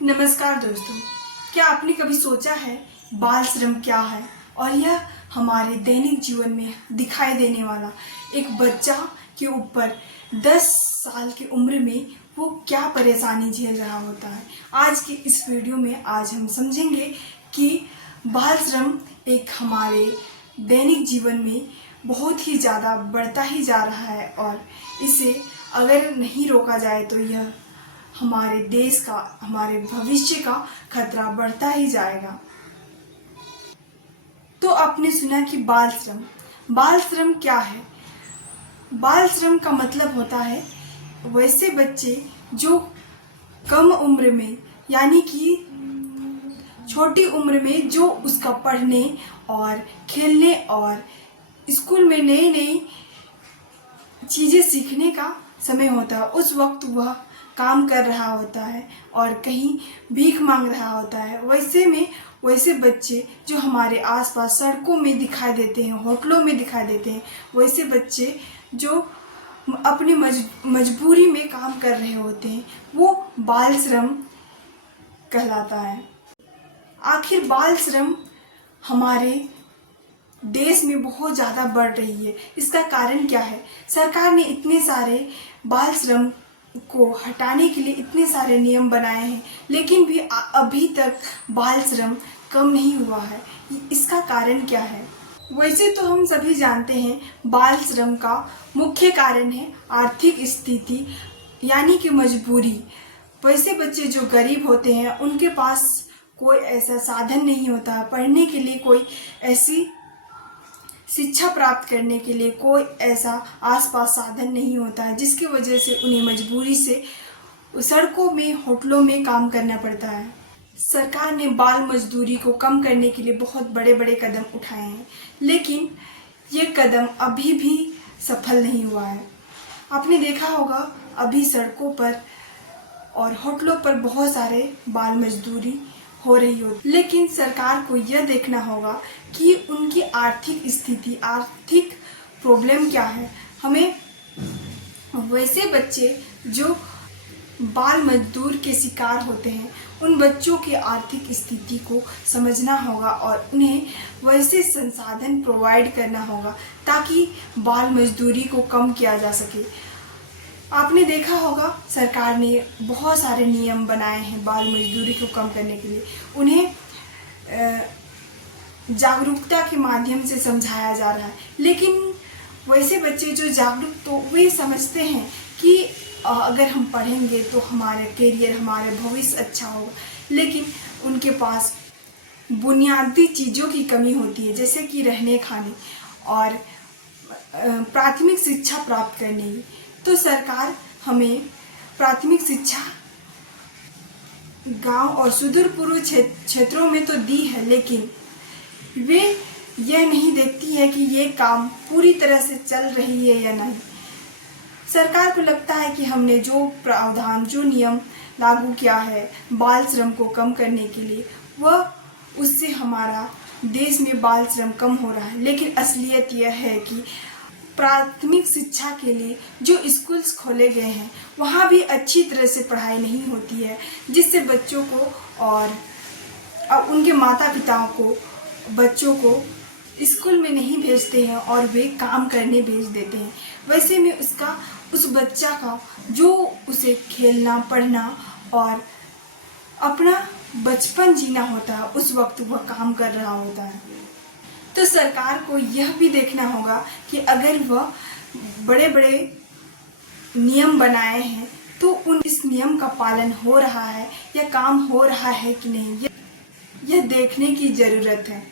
नमस्कार दोस्तों, क्या आपने कभी सोचा है बाल श्रम क्या है और यह हमारे दैनिक जीवन में दिखाई देने वाला एक बच्चा के ऊपर 10 साल की उम्र में वो क्या परेशानी झेल रहा होता है। आज की इस वीडियो में आज हम समझेंगे कि बाल श्रम एक हमारे दैनिक जीवन में बहुत ही ज़्यादा बढ़ता ही जा रहा है और इसे अगर नहीं रोका जाए तो यह हमारे देश का, हमारे भविष्य का खतरा बढ़ता ही जाएगा। तो आपने सुना कि बाल श्रम क्या है? बाल श्रम का मतलब होता है वैसे बच्चे जो कम उम्र में, यानी कि छोटी उम्र में, जो उसका पढ़ने और खेलने और स्कूल में नई नई चीज़ें सीखने का समय होता है, उस वक्त वह काम कर रहा होता है और कहीं भीख मांग रहा होता है। वैसे बच्चे जो हमारे आसपास सड़कों में दिखाई देते हैं, होटलों में दिखाई देते हैं, वैसे बच्चे जो अपनी मजबूरी में काम कर रहे होते हैं, वो बाल श्रम कहलाता है। आखिर बाल श्रम हमारे देश में बहुत ज़्यादा बढ़ रही है, इसका कारण क्या है? सरकार ने इतने सारे बाल श्रम को हटाने के लिए इतने सारे नियम बनाए हैं, लेकिन भी अभी तक बाल श्रम कम नहीं हुआ है। इसका कारण क्या है? वैसे तो हम सभी जानते हैं बाल श्रम का मुख्य कारण है आर्थिक स्थिति, यानी कि मजबूरी। वैसे बच्चे जो गरीब होते हैं उनके पास कोई ऐसा साधन नहीं होता, पढ़ने के लिए कोई ऐसी शिक्षा प्राप्त करने के लिए कोई ऐसा आसपास साधन नहीं होता है, जिसकी वजह से उन्हें मजबूरी से सड़कों में, होटलों में काम करना पड़ता है। सरकार ने बाल मजदूरी को कम करने के लिए बहुत बड़े बड़े कदम उठाए हैं, लेकिन ये कदम अभी भी सफल नहीं हुआ है। आपने देखा होगा अभी सड़कों पर और होटलों पर बहुत सारे बाल मजदूरी हो रही हो, लेकिन सरकार को यह देखना होगा कि उनकी आर्थिक स्थिति, आर्थिक प्रॉब्लम क्या है। हमें वैसे बच्चे जो बाल मजदूर के शिकार होते हैं, उन बच्चों की आर्थिक स्थिति को समझना होगा और उन्हें वैसे संसाधन प्रोवाइड करना होगा ताकि बाल मजदूरी को कम किया जा सके। आपने देखा होगा सरकार ने बहुत सारे नियम बनाए हैं बाल मजदूरी को कम करने के लिए। उन्हें जागरूकता के माध्यम से समझाया जा रहा है, लेकिन वैसे बच्चे जो जागरूक, तो वे समझते हैं कि अगर हम पढ़ेंगे तो हमारे करियर, हमारे भविष्य अच्छा होगा, लेकिन उनके पास बुनियादी चीज़ों की कमी होती है, जैसे कि रहने खाने और प्राथमिक शिक्षा प्राप्त करने की। तो सरकार हमें प्राथमिक शिक्षा गांव और सुदूर पूर्व क्षेत्रों में तो दी है, लेकिन वे यह नहीं देखती है कि ये काम पूरी तरह से चल रही है या नहीं। सरकार को लगता है कि हमने जो प्रावधान, जो नियम लागू किया है बाल श्रम को कम करने के लिए, वह उससे हमारा देश में बाल श्रम कम हो रहा है। लेकिन असलियत यह है कि प्राथमिक शिक्षा के लिए जो स्कूल्स खोले गए हैं, वहाँ भी अच्छी तरह से पढ़ाई नहीं होती है, जिससे बच्चों को और उनके माता पिताओं को बच्चों को स्कूल में नहीं भेजते हैं और वे काम करने भेज देते हैं। वैसे में उस बच्चा का जो उसे खेलना, पढ़ना और अपना बचपन जीना होता है, उस वक्त वह काम कर रहा होता है। तो सरकार को यह भी देखना होगा कि अगर वह बड़े बड़े नियम बनाए हैं तो इस नियम का पालन हो रहा है या काम हो रहा है कि नहीं, यह देखने की ज़रूरत है।